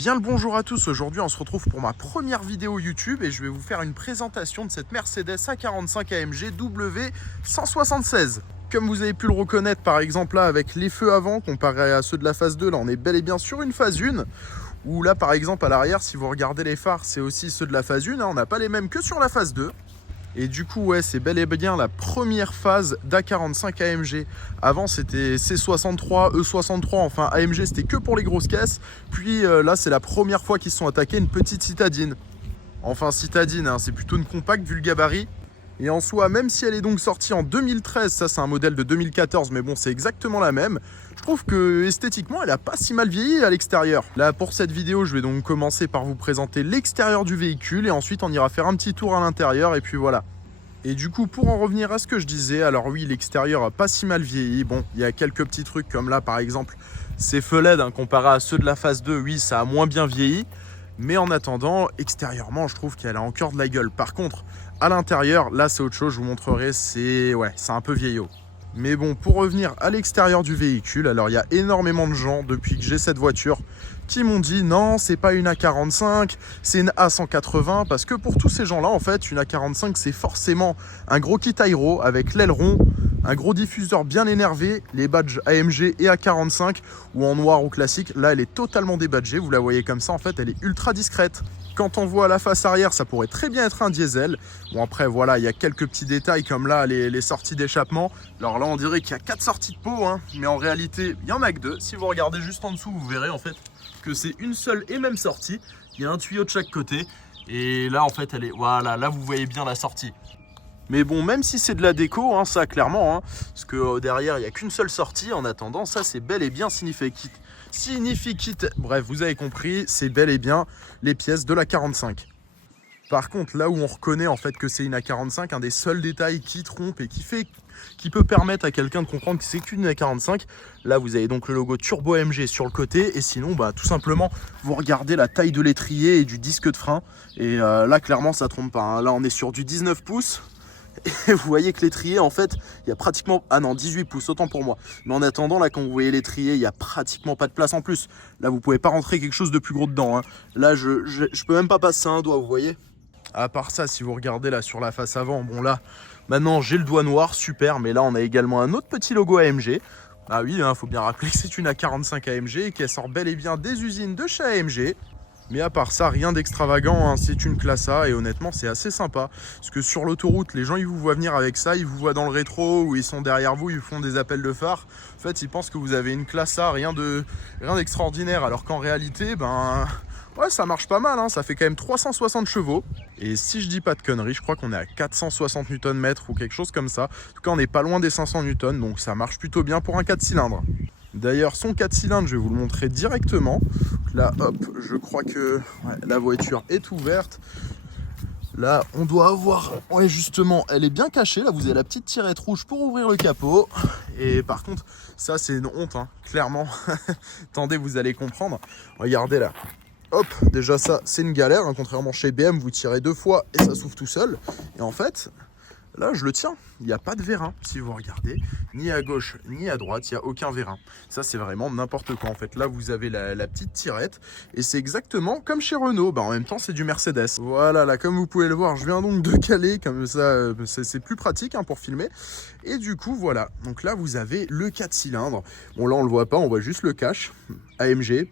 Bien le bonjour à tous, aujourd'hui on se retrouve pour ma première vidéo YouTube et je vais vous faire une présentation de cette Mercedes A45 AMG W176. Comme vous avez pu le reconnaître par exemple là avec les feux avant comparé à ceux de la phase 2, là on est bel et bien sur une phase 1. Où là par exemple à l'arrière, si vous regardez les phares, c'est aussi ceux de la phase 1, hein, on n'a pas les mêmes que sur la phase 2. Et du coup, ouais, c'est bel et bien la première phase d'A45 AMG. Avant, c'était C63, E63, enfin AMG, c'était que pour les grosses caisses. Puis là, c'est la première fois qu'ils se sont attaqués une petite citadine. Enfin, citadine, hein, c'est plutôt une compacte vu le gabarit. Et en soi, même si elle est donc sortie en 2013, ça c'est un modèle de 2014, mais bon, c'est exactement la même. Je trouve que esthétiquement, elle a pas si mal vieilli à l'extérieur. Là, pour cette vidéo, je vais donc commencer par vous présenter l'extérieur du véhicule et ensuite on ira faire un petit tour à l'intérieur et puis voilà. Et du coup, pour en revenir à ce que je disais, alors oui, l'extérieur a pas si mal vieilli. Bon, il y a quelques petits trucs comme là, par exemple, ces feux LED, hein, comparé à ceux de la phase 2, oui, ça a moins bien vieilli. Mais en attendant, extérieurement, je trouve qu'elle a encore de la gueule. Par contre, à l'intérieur, là, c'est autre chose, je vous montrerai, c'est un peu vieillot. Mais bon, pour revenir à l'extérieur du véhicule, alors il y a énormément de gens, depuis que j'ai cette voiture, qui m'ont dit non, c'est pas une A45, c'est une A180, parce que pour tous ces gens-là, en fait, une A45, c'est forcément un gros kit aéro avec l'aileron, un gros diffuseur bien énervé, les badges AMG et A45, ou en noir ou classique. Là, elle est totalement débadgée, vous la voyez comme ça, en fait, elle est ultra discrète. Quand on voit la face arrière, ça pourrait très bien être un diesel. Bon, après, voilà, il y a quelques petits détails, comme là, les sorties d'échappement. Alors là, on dirait qu'il y a 4 sorties de pot, hein, mais en réalité, il y en a que 2. Si vous regardez juste en dessous, vous verrez, en fait, que c'est une seule et même sortie. Il y a un tuyau de chaque côté. Et là, en fait, elle est... Voilà, là, vous voyez bien la sortie. Mais bon, même si c'est de la déco, hein, ça clairement, hein, parce que derrière, il n'y a qu'une seule sortie. En attendant, ça, c'est bel et bien significatif. Bref, vous avez compris, c'est bel et bien les pièces de la 45. Par contre, là où on reconnaît en fait que c'est une A45, un des seuls détails qui trompe et qui peut permettre à quelqu'un de comprendre que c'est qu'une A45, là vous avez donc le logo Turbo AMG sur le côté, et sinon bah, tout simplement vous regardez la taille de l'étrier et du disque de frein, et là clairement ça trompe pas, hein. Là on est sur du 19 pouces, et vous voyez que l'étrier en fait il y a pratiquement, ah non 18 pouces autant pour moi, mais en attendant là quand vous voyez l'étrier il y a pratiquement pas de place en plus, là vous pouvez pas rentrer quelque chose de plus gros dedans, hein. Là je peux même pas passer un doigt, vous voyez. À part ça, si vous regardez là sur la face avant, bon là, maintenant j'ai le doigt noir, super, mais là on a également un autre petit logo AMG. Ah oui, hein, faut bien rappeler que c'est une A45 AMG et qu'elle sort bel et bien des usines de chez AMG. Mais à part ça, rien d'extravagant, hein, c'est une classe A et honnêtement c'est assez sympa. Parce que sur l'autoroute, les gens ils vous voient venir avec ça, ils vous voient dans le rétro ou ils sont derrière vous, ils font des appels de phare. En fait, ils pensent que vous avez une classe A, rien d'extraordinaire, alors qu'en réalité, ben... Ouais, ça marche pas mal, hein. Ça fait quand même 360 chevaux. Et si je dis pas de conneries, je crois qu'on est à 460 Nm ou quelque chose comme ça. En tout cas, on n'est pas loin des 500 Nm, donc ça marche plutôt bien pour un 4 cylindres. D'ailleurs, son 4 cylindres, je vais vous le montrer directement. Là, hop, je crois que ouais, la voiture est ouverte. Là, on doit avoir... Ouais, justement, elle est bien cachée. Là, vous avez la petite tirette rouge pour ouvrir le capot. Et par contre, ça, c'est une honte, hein, clairement. Attendez, vous allez comprendre. Regardez là. Hop, déjà ça, c'est une galère, hein. Contrairement chez BM, vous tirez 2 fois et ça s'ouvre tout seul. Et en fait, là, je le tiens, il n'y a pas de vérin, si vous regardez, ni à gauche, ni à droite, il n'y a aucun vérin. Ça, c'est vraiment n'importe quoi, en fait. Là, vous avez la petite tirette, et c'est exactement comme chez Renault. Bah, en même temps, c'est du Mercedes. Voilà, là, comme vous pouvez le voir, je viens donc de caler, comme ça, c'est plus pratique, hein, pour filmer. Et du coup, voilà. Donc là, vous avez le 4 cylindres. Bon, là, on le voit pas, on voit juste le cache, AMG.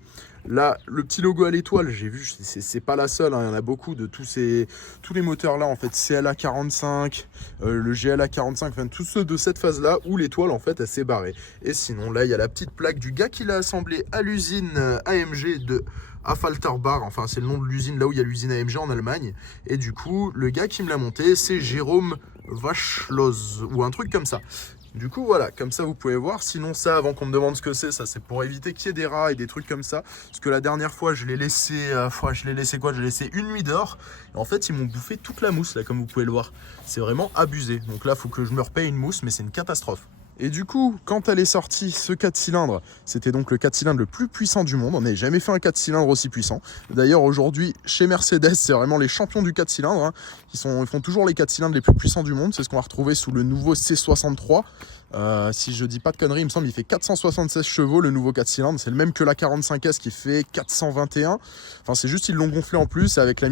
Là, le petit logo à l'étoile, j'ai vu, c'est pas la seule, hein, il y en a beaucoup de tous les moteurs là, en fait, CLA45, le GLA45, enfin tous ceux de cette phase-là où l'étoile, en fait, elle s'est barrée. Et sinon, là, il y a la petite plaque du gars qui l'a assemblé à l'usine AMG de Affalterbach, enfin, c'est le nom de l'usine, là où il y a l'usine AMG en Allemagne. Et du coup, le gars qui me l'a monté, c'est Jérôme Wachloz, ou un truc comme ça. Du coup, voilà, comme ça, vous pouvez voir. Sinon, ça, avant qu'on me demande ce que c'est, ça, c'est pour éviter qu'il y ait des rats et des trucs comme ça. Parce que la dernière fois, je l'ai laissé, J'ai laissé une nuit dehors. Et en fait, ils m'ont bouffé toute la mousse, là, comme vous pouvez le voir. C'est vraiment abusé. Donc là, il faut que je me repaye une mousse, mais c'est une catastrophe. Et du coup, quand elle est sortie, ce 4 cylindres, c'était donc le 4 cylindres le plus puissant du monde. On n'avait jamais fait un 4 cylindres aussi puissant. D'ailleurs, aujourd'hui, chez Mercedes, c'est vraiment les champions du 4 cylindres, hein. Ils font toujours les 4 cylindres les plus puissants du monde. C'est ce qu'on va retrouver sous le nouveau C63. Si je dis pas de conneries, il me semble qu'il fait 476 chevaux, le nouveau 4 cylindres. C'est le même que la 45S qui fait 421. Enfin, c'est juste ils l'ont gonflé en plus. Avec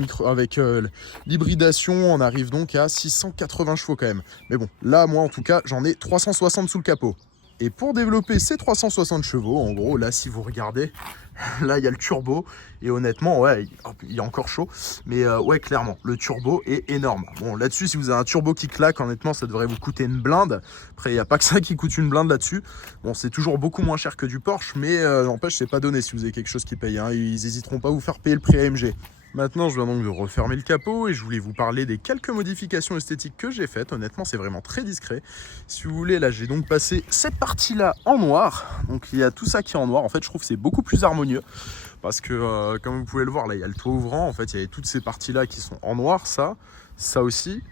l'hybridation, on arrive donc à 680 chevaux quand même. Mais bon, là, moi en tout cas, j'en ai 360 sous le capot. Et pour développer ces 360 chevaux, en gros, là, si vous regardez, là, il y a le turbo. Et honnêtement, ouais, il est encore chaud. Mais ouais, clairement, le turbo est énorme. Bon, là-dessus, si vous avez un turbo qui claque, honnêtement, ça devrait vous coûter une blinde. Après, il n'y a pas que ça qui coûte une blinde là-dessus. Bon, c'est toujours beaucoup moins cher que du Porsche. Mais n'empêche, c'est pas donné si vous avez quelque chose qui paye. Hein. Ils n'hésiteront pas à vous faire payer le prix AMG. Maintenant, je viens donc de refermer le capot et je voulais vous parler des quelques modifications esthétiques que j'ai faites. Honnêtement, c'est vraiment très discret. Si vous voulez, là, j'ai donc passé cette partie-là en noir. Donc, il y a tout ça qui est en noir. En fait, je trouve que c'est beaucoup plus harmonieux parce que, comme vous pouvez le voir, là, il y a le toit ouvrant. En fait, il y a toutes ces parties-là qui sont en noir, ça aussi.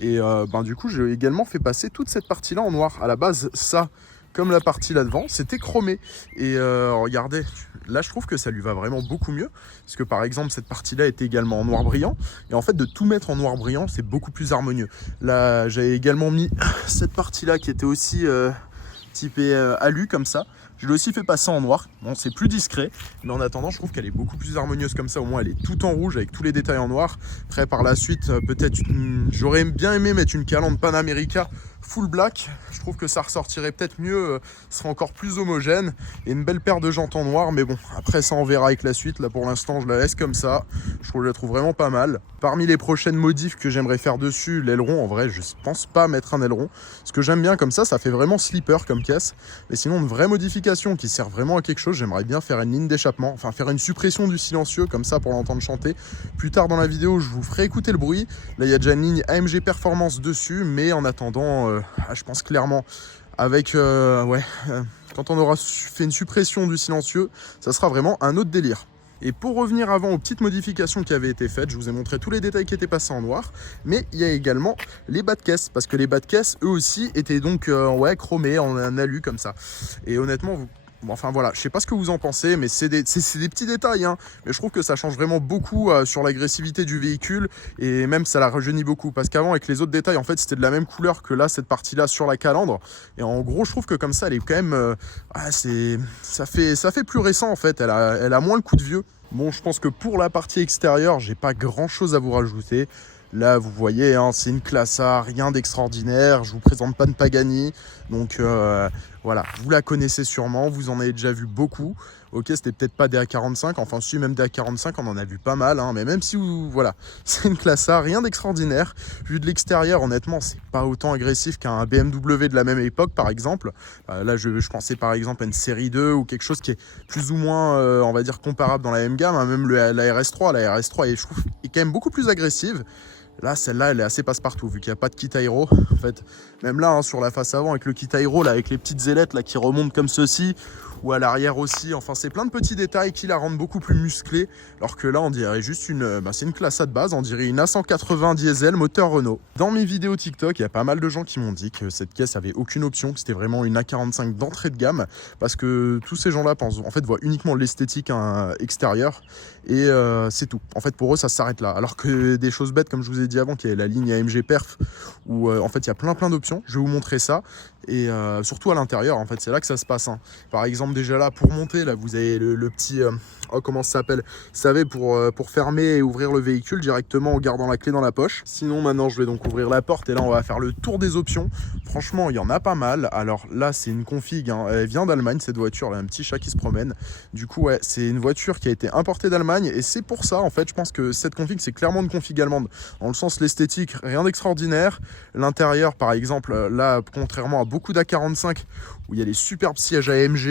Et du coup, j'ai également fait passer toute cette partie-là en noir. À la base, ça, comme la partie là devant, c'était chromé. Et regardez, là je trouve que ça lui va vraiment beaucoup mieux. Parce que par exemple, cette partie là était également en noir brillant. Et en fait, de tout mettre en noir brillant, c'est beaucoup plus harmonieux. Là, j'avais également mis cette partie là qui était aussi typée alu comme ça. Je l'ai aussi fait passer en noir. Bon, c'est plus discret, mais en attendant, je trouve qu'elle est beaucoup plus harmonieuse comme ça. Au moins, elle est tout en rouge avec tous les détails en noir. Après, par la suite, peut-être, j'aurais bien aimé mettre une calandre Panamérica full black. Je trouve que ça ressortirait peut-être mieux, ce serait encore plus homogène. Et une belle paire de jantes en noir, mais bon, après ça, on verra avec la suite. Là, pour l'instant, je la laisse comme ça. Je la trouve vraiment pas mal. Parmi les prochaines modifs que j'aimerais faire dessus, l'aileron, en vrai, je pense pas mettre un aileron. Ce que j'aime bien comme ça fait vraiment slipper comme caisse. Mais sinon, une vraie modification qui sert vraiment à quelque chose, j'aimerais bien faire une ligne d'échappement, enfin faire une suppression du silencieux comme ça pour l'entendre chanter. Plus tard dans la vidéo, je vous ferai écouter le bruit. Là, il y a déjà une ligne AMG Performance dessus, mais en attendant, je pense clairement avec quand on aura fait une suppression du silencieux, ça sera vraiment un autre délire. Et pour revenir avant aux petites modifications qui avaient été faites, je vous ai montré tous les détails qui étaient passés en noir, mais il y a également les bas de caisse, parce que les bas de caisse, eux aussi, étaient donc chromés en un alu comme ça. Et honnêtement, enfin voilà, je sais pas ce que vous en pensez, mais c'est des petits détails, hein. Mais je trouve que ça change vraiment beaucoup sur l'agressivité du véhicule, et même ça la rajeunit beaucoup, parce qu'avant avec les autres détails, en fait c'était de la même couleur que là, cette partie-là sur la calandre, et en gros je trouve que comme ça, elle est quand même, ça fait plus récent en fait, elle a moins le coup de vieux. Bon, je pense que pour la partie extérieure, j'ai pas grand chose à vous rajouter. Là, vous voyez, hein, c'est une classe A, rien d'extraordinaire. Je vous présente pas de Pagani. Donc voilà, vous la connaissez sûrement, vous en avez déjà vu beaucoup. Ok, c'était peut-être pas des A45, enfin si, même des A45, on en a vu pas mal. Hein, mais même si voilà, c'est une classe A, rien d'extraordinaire. Vu de l'extérieur, honnêtement, c'est pas autant agressif qu'un BMW de la même époque, par exemple. Là, je pensais par exemple à une série 2 ou quelque chose qui est plus ou moins, on va dire, comparable dans la même gamme. Hein, même la RS3, je trouve, est quand même beaucoup plus agressive. Là, celle-là, elle est assez passe-partout, vu qu'il n'y a pas de kit aéro. En fait, même là, hein, sur la face avant, avec le kit aéro, là, avec les petites ailettes là, qui remontent comme ceci, ou à l'arrière aussi. Enfin, c'est plein de petits détails qui la rendent beaucoup plus musclée. Alors que là, on dirait juste c'est une classe A de base, on dirait une A180 diesel moteur Renault. Dans mes vidéos TikTok, il y a pas mal de gens qui m'ont dit que cette caisse avait aucune option, que c'était vraiment une A45 d'entrée de gamme, parce que tous ces gens-là voient uniquement l'esthétique extérieure, et c'est tout. En fait, pour eux, ça s'arrête là. Alors que des choses bêtes, comme je vous ai dit avant, qui est la ligne AMG Perf, où en fait, il y a plein d'options. Je vais vous montrer ça. Et surtout à l'intérieur, en fait, c'est là que ça se passe. Hein. Par exemple, déjà là, pour monter, là, vous avez le petit... comment ça s'appelle? Vous savez, pour fermer et ouvrir le véhicule directement en gardant la clé dans la poche. Sinon, maintenant, je vais donc ouvrir la porte et là, on va faire le tour des options. Franchement, il y en a pas mal. Alors là, c'est une config. Hein. Elle vient d'Allemagne, cette voiture. Là, un petit chat qui se promène. Du coup, ouais, c'est une voiture qui a été importée d'Allemagne. Et c'est pour ça, en fait, je pense que cette config, c'est clairement une config allemande. Dans le sens, l'esthétique, rien d'extraordinaire. L'intérieur, par exemple, là, contrairement à beaucoup d'A45, où il y a les superbes sièges AMG,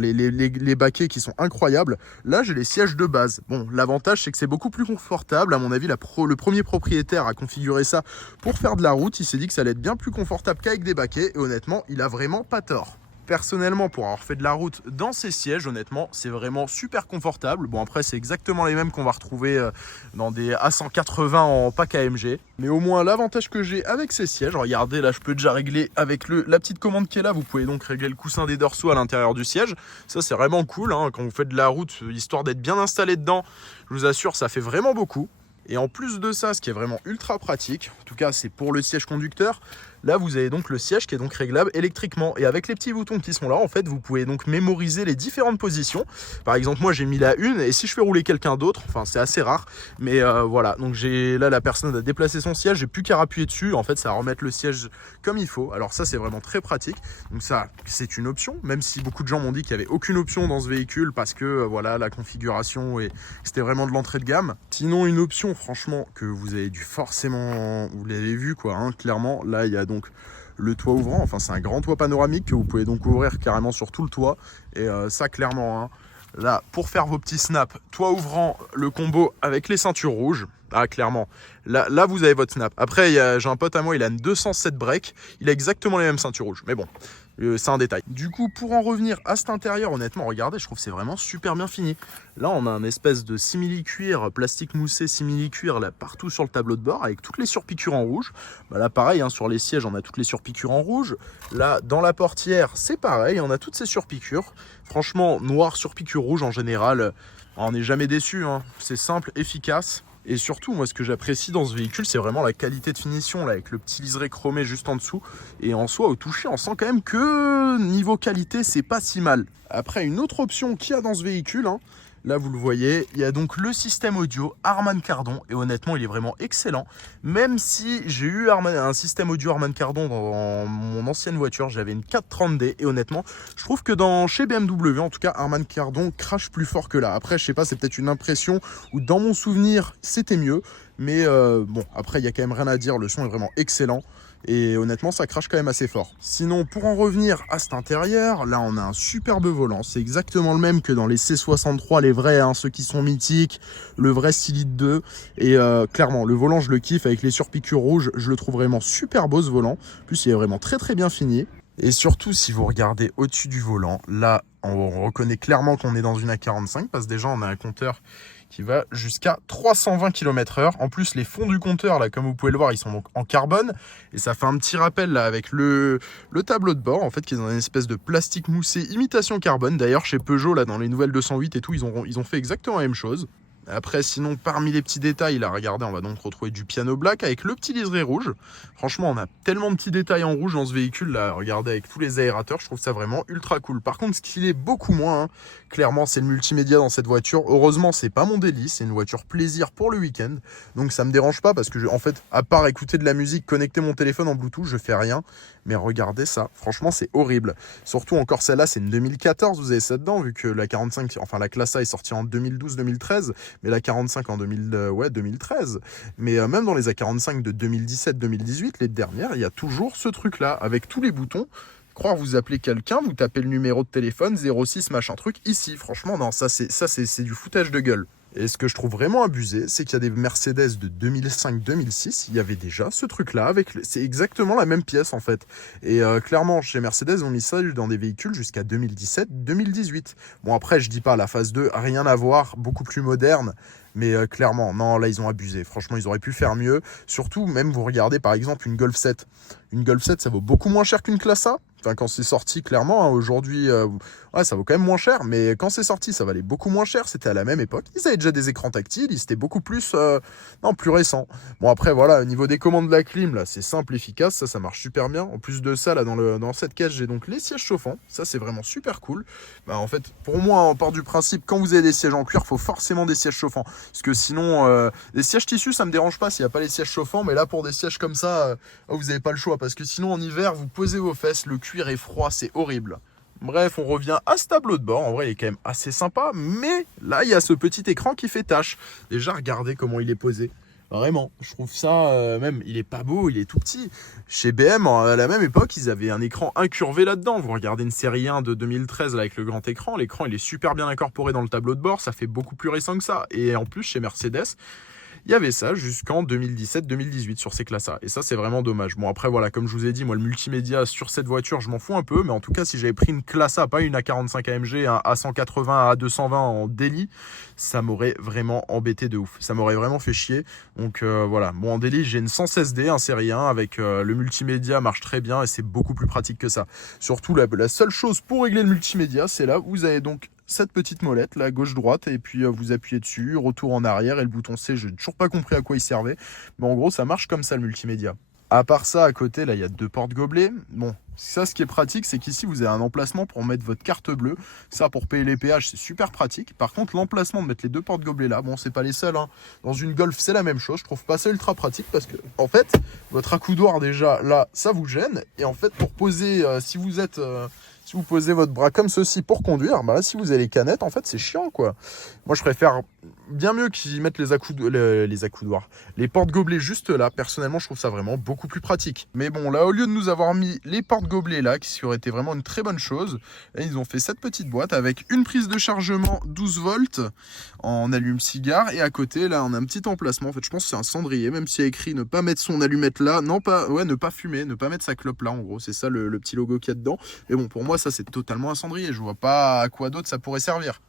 les baquets qui sont incroyables. Là, j'ai les sièges de base. Bon, l'avantage, c'est que c'est beaucoup plus confortable. À mon avis, le premier propriétaire a configuré ça pour faire de la route. Il s'est dit que ça allait être bien plus confortable qu'avec des baquets. Et honnêtement, il a vraiment pas tort. Personnellement, pour avoir fait de la route dans ces sièges, honnêtement, c'est vraiment super confortable. Bon, après, c'est exactement les mêmes qu'on va retrouver dans des A180 en pack AMG. Mais au moins, l'avantage que j'ai avec ces sièges, regardez, là, je peux déjà régler avec la petite commande qui est là. Vous pouvez donc régler le coussin des dorsaux à l'intérieur du siège. Ça, c'est vraiment cool, hein, quand vous faites de la route, histoire d'être bien installé dedans. Je vous assure, ça fait vraiment beaucoup. Et en plus de ça, ce qui est vraiment ultra pratique, en tout cas c'est pour le siège conducteur, Là, vous avez donc le siège qui est donc réglable électriquement. Et avec les petits boutons qui sont là, en fait, vous pouvez donc mémoriser les différentes positions. Par exemple, moi, j'ai mis la 1 et si je fais rouler quelqu'un d'autre, enfin, c'est assez rare, mais voilà. Donc, là, la personne a déplacé son siège, j'ai plus qu'à appuyer dessus. En fait, ça va remettre le siège comme il faut. Alors ça, c'est vraiment très pratique. Donc ça, c'est une option, même si beaucoup de gens m'ont dit qu'il n'y avait aucune option dans ce véhicule parce que voilà, la configuration et c'était vraiment de l'entrée de gamme. Sinon, une option, franchement, que vous avez dû forcément, vous l'avez vu quoi, hein, clairement. Là, il y a donc le toit ouvrant, enfin c'est un grand toit panoramique que vous pouvez donc ouvrir carrément sur tout le toit. Et ça, clairement, hein, là, pour faire vos petits snaps, toit ouvrant, le combo avec les ceintures rouges. Ah, clairement. Là, vous avez votre snap. Après, j'ai un pote à moi, il a une 207 break. Il a exactement les mêmes ceintures rouges. Mais bon, c'est un détail. Du coup, pour en revenir à cet intérieur, honnêtement, regardez, je trouve que c'est vraiment super bien fini. Là, on a un espèce de simili-cuir, plastique moussé simili-cuir, là, partout sur le tableau de bord, avec toutes les surpiqûres en rouge. Bah, là, pareil, hein, sur les sièges, on a toutes les surpiqûres en rouge. Là, dans la portière, c'est pareil, on a toutes ces surpiqûres. Franchement, noir sur piqûre rouge, en général, on n'est jamais déçu, hein. C'est simple, efficace. Et surtout, moi, ce que j'apprécie dans ce véhicule, c'est vraiment la qualité de finition, là, avec le petit liseré chromé juste en dessous. Et en soi, au toucher, on sent quand même que niveau qualité, c'est pas si mal. Après, une autre option qu'il y a dans ce véhicule, hein, là, vous le voyez, il y a donc le système audio Harman Kardon. Et honnêtement, il est vraiment excellent. Même si j'ai eu un système audio Harman Kardon dans mon ancienne voiture, j'avais une 430D. Et honnêtement, je trouve que chez BMW, en tout cas, Harman Kardon crache plus fort que là. Après, je sais pas, c'est peut-être une impression ou dans mon souvenir, c'était mieux. Mais bon, après, il y a quand même rien à dire. Le son est vraiment excellent. Et honnêtement, ça crache quand même assez fort. Sinon, pour en revenir à cet intérieur, là, on a un superbe volant. C'est exactement le même que dans les C63, les vrais, hein, ceux qui sont mythiques, le vrai Stylite 2. Et clairement, le volant, je le kiffe avec les surpiqûres rouges. Je le trouve vraiment super beau, ce volant. En plus, il est vraiment très, très bien fini. Et surtout, si vous regardez au-dessus du volant, là, on reconnaît clairement qu'on est dans une A45 parce que déjà, on a un compteur qui va jusqu'à 320 km/h. En plus, les fonds du compteur, là, comme vous pouvez le voir, ils sont donc en carbone. Et ça fait un petit rappel là avec le tableau de bord, en fait, qui est dans une espèce de plastique moussé imitation carbone. D'ailleurs, chez Peugeot, là, dans les nouvelles 208 et tout, ils ont fait exactement la même chose. Après, sinon, parmi les petits détails, là, regardez, on va donc retrouver du piano black avec le petit liseré rouge. Franchement, on a tellement de petits détails en rouge dans ce véhicule, là, regardez, avec tous les aérateurs, je trouve ça vraiment ultra cool. Par contre, ce qu'il est beaucoup moins, hein, clairement, c'est le multimédia dans cette voiture. Heureusement, c'est pas mon délit, c'est une voiture plaisir pour le week-end. Donc, ça me dérange pas parce que, en fait, à part écouter de la musique, connecter mon téléphone en Bluetooth, je fais rien. Mais regardez ça, franchement, c'est horrible. Surtout encore celle-là, c'est une 2014, vous avez ça dedans, vu que la 45, enfin, la classe A est sortie en 2012-2013. Mais la 45 en 2013. Mais même dans les A45 de 2017-2018, les dernières, il y a toujours ce truc-là, avec tous les boutons. Croire vous appelez quelqu'un, vous tapez le numéro de téléphone, 06 machin truc, ici. Franchement, non, ça c'est du foutage de gueule. Et ce que je trouve vraiment abusé, c'est qu'il y a des Mercedes de 2005-2006, il y avait déjà ce truc-là, c'est exactement la même pièce en fait. Et clairement, chez Mercedes, on mis ça dans des véhicules jusqu'à 2017-2018. Bon après, je dis pas, la phase 2, rien à voir, beaucoup plus moderne. Mais clairement, non, là, ils ont abusé. Franchement, ils auraient pu faire mieux. Surtout, même, vous regardez, par exemple, une Golf 7. Une Golf 7, ça vaut beaucoup moins cher qu'une Classe A. Enfin, quand c'est sorti, clairement, hein, aujourd'hui, ouais, ça vaut quand même moins cher. Mais quand c'est sorti, ça valait beaucoup moins cher. C'était à la même époque. Ils avaient déjà des écrans tactiles. Ils étaient beaucoup plus, plus récents. Bon, après, voilà, au niveau des commandes de la clim, là, c'est simple, efficace. Ça marche super bien. En plus de ça, là, dans cette caisse, j'ai donc les sièges chauffants. Ça, c'est vraiment super cool. Bah, en fait, pour moi, on part du principe, quand vous avez des sièges en cuir, il faut forcément des sièges chauffants. Parce que sinon, les sièges tissus, ça me dérange pas s'il n'y a pas les sièges chauffants. Mais là, pour des sièges comme ça, vous n'avez pas le choix. Parce que sinon, en hiver, vous posez vos fesses, le cuir est froid, c'est horrible. Bref, on revient à ce tableau de bord. En vrai, il est quand même assez sympa. Mais là, il y a ce petit écran qui fait tâche. Déjà, regardez comment il est posé. Vraiment, je trouve ça, même, il est pas beau, il est tout petit. Chez BM, à la même époque, ils avaient un écran incurvé là-dedans. Vous regardez une série 1 de 2013 là, avec le grand écran. L'écran, il est super bien incorporé dans le tableau de bord. Ça fait beaucoup plus récent que ça. Et en plus, chez Mercedes, il y avait ça jusqu'en 2017-2018 sur ces classes-là. Et ça, c'est vraiment dommage. Bon, après, voilà, comme je vous ai dit, moi, le multimédia sur cette voiture, je m'en fous un peu. Mais en tout cas, si j'avais pris une classe A, pas une A45 AMG, un A180, un A220 en daily, ça m'aurait vraiment embêté de ouf. Ça m'aurait vraiment fait chier. Donc, voilà. Bon, en daily, j'ai une 116D, un série 1, avec le multimédia, marche très bien et c'est beaucoup plus pratique que ça. Surtout, la seule chose pour régler le multimédia, c'est là où vous avez donc cette petite molette, là, gauche-droite, et puis vous appuyez dessus, retour en arrière, et le bouton C, je n'ai toujours pas compris à quoi il servait, mais en gros, ça marche comme ça, le multimédia. À part ça, à côté, là, il y a 2 porte-gobelets. Bon, ça, ce qui est pratique, c'est qu'ici, vous avez un emplacement pour mettre votre carte bleue. Ça, pour payer les péages, c'est super pratique. Par contre, l'emplacement de mettre les 2 porte-gobelets là, bon, c'est pas les seuls, hein. Dans une Golf, c'est la même chose. Je trouve pas ça ultra pratique parce que, en fait, votre accoudoir, déjà, là, ça vous gêne. Et en fait, pour poser, si vous posez votre bras comme ceci pour conduire, bah là, si vous avez les canettes, en fait, c'est chiant, quoi. Moi, je préfère bien mieux qu'ils mettent les accoudoirs, les porte-gobelets juste là. Personnellement, je trouve ça vraiment beaucoup plus pratique. Mais bon, là, au lieu de nous avoir mis les porte-gobelets là, qui aurait été vraiment une très bonne chose, là, ils ont fait cette petite boîte avec une prise de chargement 12 volts en allume-cigare. Et à côté, là, on a un petit emplacement. En fait, je pense que c'est un cendrier, même s'il y a écrit ne pas mettre son allumette là. Non, pas, ouais, ne pas fumer, ne pas mettre sa clope là. En gros, c'est ça le petit logo qu'il y a dedans. Mais bon, pour moi, ça, c'est totalement un cendrier. Je vois pas à quoi d'autre ça pourrait servir.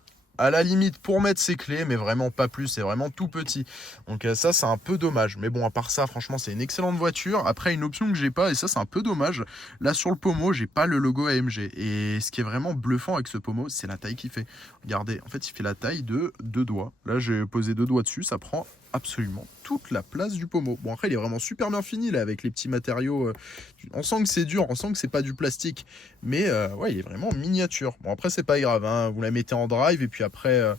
À la limite pour mettre ses clés, mais vraiment pas plus, c'est vraiment tout petit. Donc ça, c'est un peu dommage. Mais bon, à part ça, franchement, c'est une excellente voiture. Après, une option que j'ai pas, et ça, c'est un peu dommage. Là, sur le pommeau, j'ai pas le logo AMG. Et ce qui est vraiment bluffant avec ce pommeau, c'est la taille qu'il fait. Regardez, en fait, il fait la taille de 2 doigts. Là, j'ai posé 2 doigts dessus, ça prend absolument toute la place du pommeau. Bon, après, il est vraiment super bien fini, là, avec les petits matériaux. On sent que c'est dur, on sent que c'est pas du plastique. Mais ouais, il est vraiment miniature. Bon, après, c'est pas grave, hein. Vous la mettez en drive et puis après,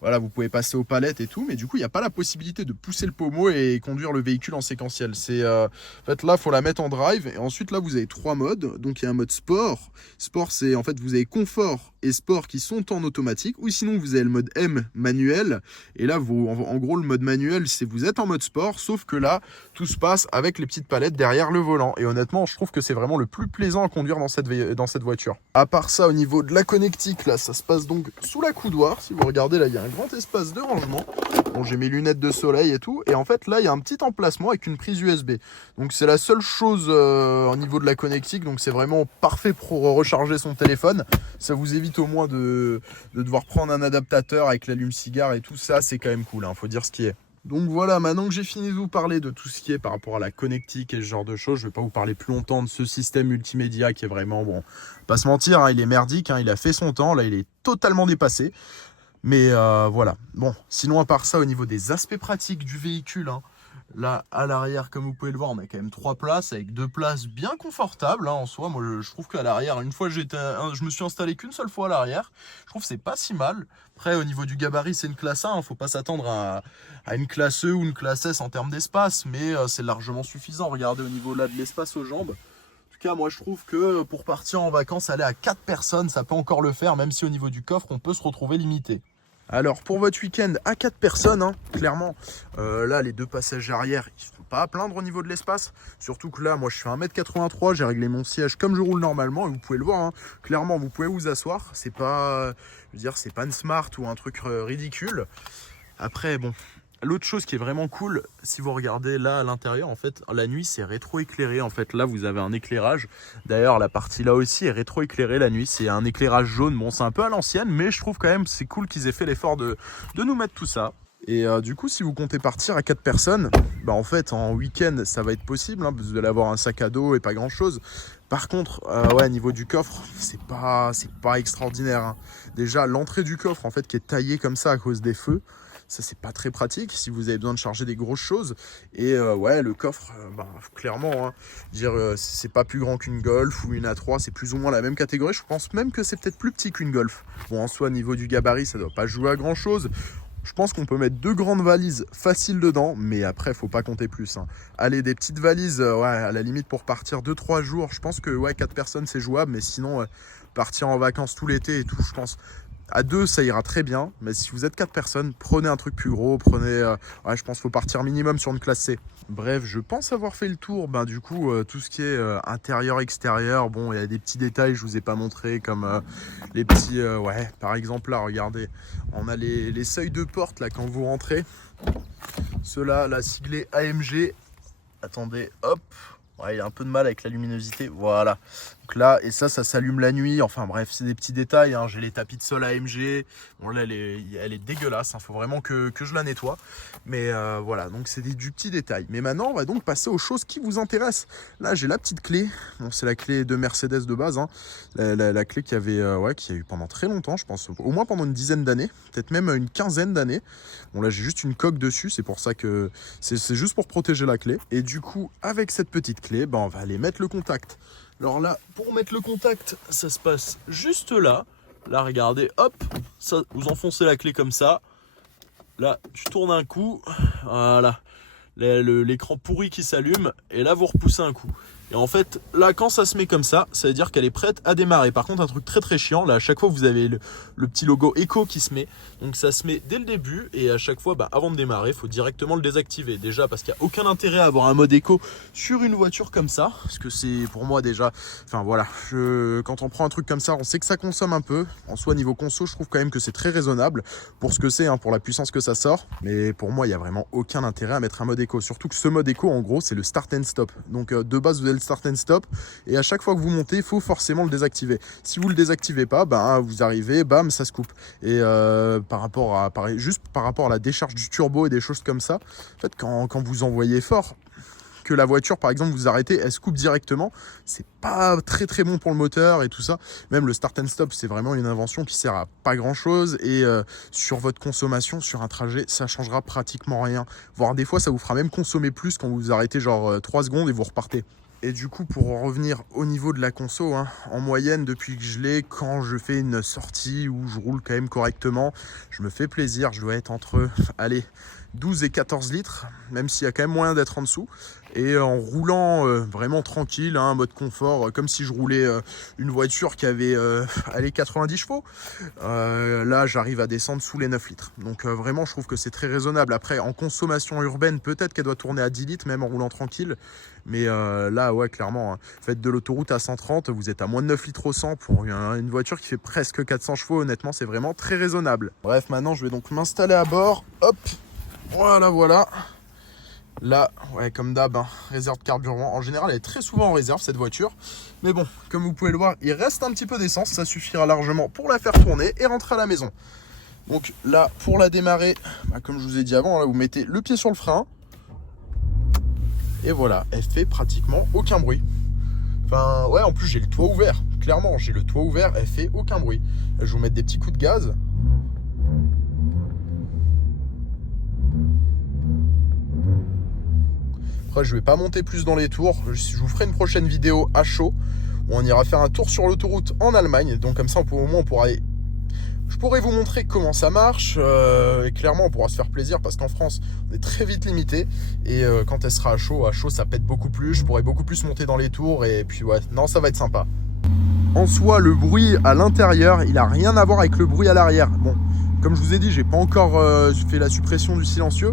voilà, vous pouvez passer aux palettes et tout. Mais du coup, il n'y a pas la possibilité de pousser le pommeau et conduire le véhicule en séquentiel. C'est, en fait, là, il faut la mettre en drive. Et ensuite, là, vous avez 3 modes. Donc, il y a un mode sport. Sport, c'est, en fait, vous avez confort et sport qui sont en automatique. Ou sinon, vous avez le mode M manuel. Et là, vous, en gros, le mode manuel, c'est vous êtes en mode sport. Sauf que là, tout se passe avec les petites palettes derrière le volant. Et honnêtement, je trouve que c'est vraiment le plus plaisant à conduire dans cette voiture. À part ça, au niveau de la connectique, là, ça se passe donc sous l'accoudoir. Si vous regardez, là, il y a un grand espace de rangement. Bon, j'ai mes lunettes de soleil et tout. Et en fait, là, il y a un petit emplacement avec une prise USB. Donc, c'est la seule chose au niveau de la connectique. Donc, c'est vraiment parfait pour recharger son téléphone. Ça vous évite au moins de devoir prendre un adaptateur avec l'allume-cigare et tout ça. C'est quand même cool, hein, faut dire ce qui est. Donc voilà, maintenant que j'ai fini de vous parler de tout ce qui est par rapport à la connectique et ce genre de choses, je ne vais pas vous parler plus longtemps de ce système multimédia qui est vraiment, bon, pas se mentir, hein, il est merdique, hein, il a fait son temps, là il est totalement dépassé. Mais voilà, bon, sinon à part ça, au niveau des aspects pratiques du véhicule, hein, là à l'arrière, comme vous pouvez le voir, on a quand même 3 places avec 2 places bien confortables, hein, en soi. Moi je trouve qu'à l'arrière, une fois je me suis installé qu'une seule fois à l'arrière, je trouve que c'est pas si mal. Après au niveau du gabarit, c'est une classe A, hein, faut pas s'attendre à une classe E ou une classe S en termes d'espace, mais c'est largement suffisant. Regardez au niveau là de l'espace aux jambes. En tout cas, moi je trouve que pour partir en vacances, aller à 4 personnes, ça peut encore le faire, même si au niveau du coffre, on peut se retrouver limité. Alors pour votre week-end à 4 personnes, hein, clairement, là les 2 passagers arrière, ils ne sont pas à plaindre au niveau de l'espace. Surtout que là, moi je fais 1m83, j'ai réglé mon siège comme je roule normalement et vous pouvez le voir, hein, clairement vous pouvez vous asseoir. C'est pas, je veux dire, c'est pas une Smart ou un truc ridicule. Après bon, l'autre chose qui est vraiment cool, si vous regardez là à l'intérieur, en fait, la nuit c'est rétro-éclairé. En fait, là vous avez un éclairage. D'ailleurs, la partie là aussi est rétro-éclairée la nuit. C'est un éclairage jaune. Bon, c'est un peu à l'ancienne, mais je trouve quand même c'est cool qu'ils aient fait l'effort de nous mettre tout ça. Et du coup, si vous comptez partir à 4 personnes, bah en fait, en week-end, ça va être possible, hein, vous allez avoir un sac à dos et pas grand-chose. Par contre, ouais, niveau du coffre, c'est pas extraordinaire, hein. Déjà, l'entrée du coffre, en fait, qui est taillée comme ça à cause des feux, ça, c'est pas très pratique si vous avez besoin de charger des grosses choses. Et ouais, le coffre, bah, clairement, hein, dire c'est pas plus grand qu'une Golf ou une A3, c'est plus ou moins la même catégorie. Je pense même que c'est peut-être plus petit qu'une Golf. Bon, en soi, niveau du gabarit, ça doit pas jouer à grand-chose. Je pense qu'on peut mettre 2 grandes valises faciles dedans, mais après, faut pas compter plus, hein. Allez, des petites valises, ouais, à la limite pour partir 2-3 jours, je pense que ouais, 4 personnes, c'est jouable, mais sinon, partir en vacances tout l'été et tout, je pense. À 2, ça ira très bien, mais si vous êtes 4 personnes, prenez un truc plus gros, prenez, ouais, je pense qu'il faut partir minimum sur une classe C. Bref, je pense avoir fait le tour, ben, du coup, tout ce qui est intérieur, extérieur, bon, il y a des petits détails, je vous ai pas montré, comme les petits, ouais, par exemple, là, regardez, on a les seuils de porte, là, quand vous rentrez, ceux-là, la siglée AMG, attendez, hop, ouais, il a un peu de mal avec la luminosité, voilà. Donc là, et ça s'allume la nuit. Enfin bref, c'est des petits détails. Hein. J'ai les tapis de sol AMG. Bon là, elle est dégueulasse. Il faut vraiment que je la nettoie. Mais voilà, donc c'est du petit détail. Mais maintenant, on va donc passer aux choses qui vous intéressent. Là, j'ai la petite clé. Bon, c'est la clé de Mercedes de base. Hein. La clé qu'il y a eu pendant très longtemps, je pense. Au moins pendant une dizaine d'années. Peut-être même une quinzaine d'années. Bon là, j'ai juste une coque dessus. C'est pour ça que c'est juste pour protéger la clé. Et du coup, avec cette petite clé, on va aller mettre le contact. Alors là, pour mettre le contact, ça se passe juste là. Là, regardez, hop, ça, vous enfoncez la clé comme ça. Là, tu tournes un coup, voilà, l'écran pourri qui s'allume, et là, vous repoussez un coup. Et en fait, là, quand ça se met comme ça veut dire qu'elle est prête à démarrer. Par contre, un truc très chiant, là, à chaque fois, vous avez le petit logo Eco qui se met. Donc, ça se met dès le début. Et à chaque fois, avant de démarrer, il faut directement le désactiver. Déjà, parce qu'il n'y a aucun intérêt à avoir un mode Eco sur une voiture comme ça. Parce que c'est, pour moi, déjà... Enfin, voilà. Quand on prend un truc comme ça, on sait que ça consomme un peu. En soi, niveau conso, je trouve quand même que c'est très raisonnable. Pour ce que c'est, hein, pour la puissance que ça sort. Mais pour moi, il n'y a vraiment aucun intérêt à mettre un mode Eco. Surtout que ce mode Eco, en gros, c'est le start and stop. Donc, de base, vous avez le start and stop, et à chaque fois que vous montez, il faut forcément le désactiver. Si vous le désactivez pas, vous arrivez, bam, ça se coupe. Et juste par rapport à la décharge du turbo et des choses comme ça, en fait, quand vous envoyez fort, que la voiture, par exemple, vous arrêtez, elle se coupe directement, c'est pas très bon pour le moteur et tout ça. Même le start and stop, c'est vraiment une invention qui sert à pas grand chose, et sur votre consommation, sur un trajet, ça changera pratiquement rien. Voire des fois, ça vous fera même consommer plus quand vous arrêtez genre 3 secondes et vous repartez. Et du coup, pour en revenir au niveau de la conso, hein, en moyenne, depuis que je l'ai, quand je fais une sortie où je roule quand même correctement, je me fais plaisir, je dois être entre, allez, 12 et 14 litres, même s'il y a quand même moyen d'être en dessous. Et en roulant vraiment tranquille, hein, mode confort, comme si je roulais une voiture qui avait 90 chevaux, là j'arrive à descendre sous les 9 litres. Donc vraiment, je trouve que c'est très raisonnable. Après, en consommation urbaine, peut-être qu'elle doit tourner à 10 litres, même en roulant tranquille. Mais là, ouais, clairement, hein, faites de l'autoroute à 130, vous êtes à moins de 9 litres au 100 pour une voiture qui fait presque 400 chevaux. Honnêtement, c'est vraiment très raisonnable. Bref, maintenant, je vais donc m'installer à bord. Hop, voilà. Là, ouais, comme d'hab, hein, réserve de carburant. En général, elle est très souvent en réserve, cette voiture. Mais bon, comme vous pouvez le voir, il reste un petit peu d'essence. Ça suffira largement pour la faire tourner et rentrer à la maison. Donc là, pour la démarrer, comme je vous ai dit avant, là, vous mettez le pied sur le frein. Et voilà, elle fait pratiquement aucun bruit. Enfin, ouais, en plus, j'ai le toit ouvert. Clairement, j'ai le toit ouvert, elle fait aucun bruit. Je vais vous mettre des petits coups de gaz. Après, je vais pas monter plus dans les tours. Je vous ferai une prochaine vidéo à chaud où on ira faire un tour sur l'autoroute en Allemagne. Donc comme ça, au moins, je pourrais vous montrer comment ça marche. Et clairement, on pourra se faire plaisir parce qu'en France, on est très vite limité. Et quand elle sera à chaud, ça pète beaucoup plus. Je pourrais beaucoup plus monter dans les tours. Et puis ouais, non, ça va être sympa. En soi, le bruit à l'intérieur, il a rien à voir avec le bruit à l'arrière. Bon, comme je vous ai dit, j'ai pas encore fait la suppression du silencieux.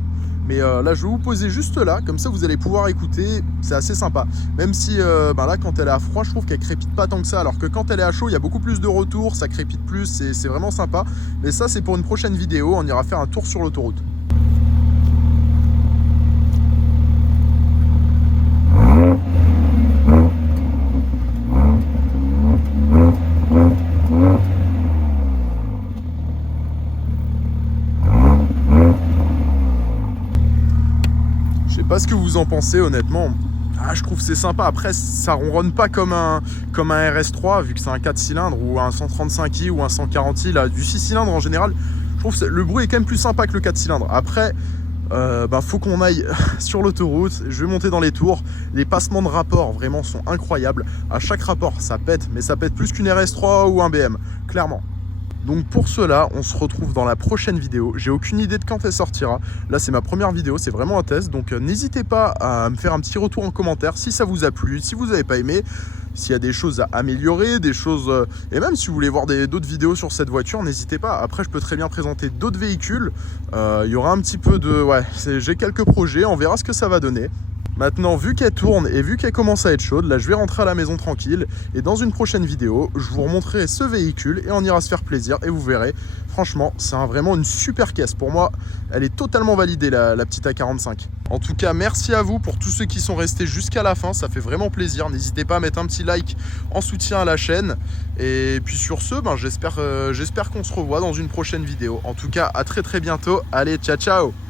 Mais là, je vais vous poser juste là, comme ça vous allez pouvoir écouter, c'est assez sympa. Même si là, quand elle est à froid, je trouve qu'elle crépite pas tant que ça, alors que quand elle est à chaud, il y a beaucoup plus de retours, ça crépite plus, c'est vraiment sympa. Mais ça, c'est pour une prochaine vidéo, on ira faire un tour sur l'autoroute. Pas ce que vous en pensez, honnêtement. Je trouve c'est sympa. Après, ça ronronne pas comme un RS3 vu que c'est un 4 cylindres ou un 135i ou un 140i. Là, du 6 cylindres en général, je trouve que le bruit est quand même plus sympa que le 4 cylindres. Après, faut qu'on aille sur l'autoroute. Je vais monter dans les tours. Les passements de rapport vraiment sont incroyables. À chaque rapport, ça pète, mais ça pète plus qu'une RS3 ou un BM, clairement. Donc pour cela, on se retrouve dans la prochaine vidéo. J'ai aucune idée de quand elle sortira. Là, c'est ma première vidéo, c'est vraiment un test. Donc n'hésitez pas à me faire un petit retour en commentaire si ça vous a plu, si vous n'avez pas aimé, s'il y a des choses à améliorer, des choses... et même si vous voulez voir d'autres vidéos sur cette voiture, n'hésitez pas. Après, je peux très bien présenter d'autres véhicules. Il y aura un petit peu de... Ouais, j'ai quelques projets, on verra ce que ça va donner. Maintenant, vu qu'elle tourne et vu qu'elle commence à être chaude, là je vais rentrer à la maison tranquille et dans une prochaine vidéo, je vous remontrerai ce véhicule et on ira se faire plaisir et vous verrez, franchement, c'est vraiment une super caisse. Pour moi, elle est totalement validée la petite A45. En tout cas, merci à vous pour tous ceux qui sont restés jusqu'à la fin, ça fait vraiment plaisir. N'hésitez pas à mettre un petit like en soutien à la chaîne. Et puis sur ce, j'espère qu'on se revoit dans une prochaine vidéo. En tout cas, à très bientôt. Allez, ciao ciao.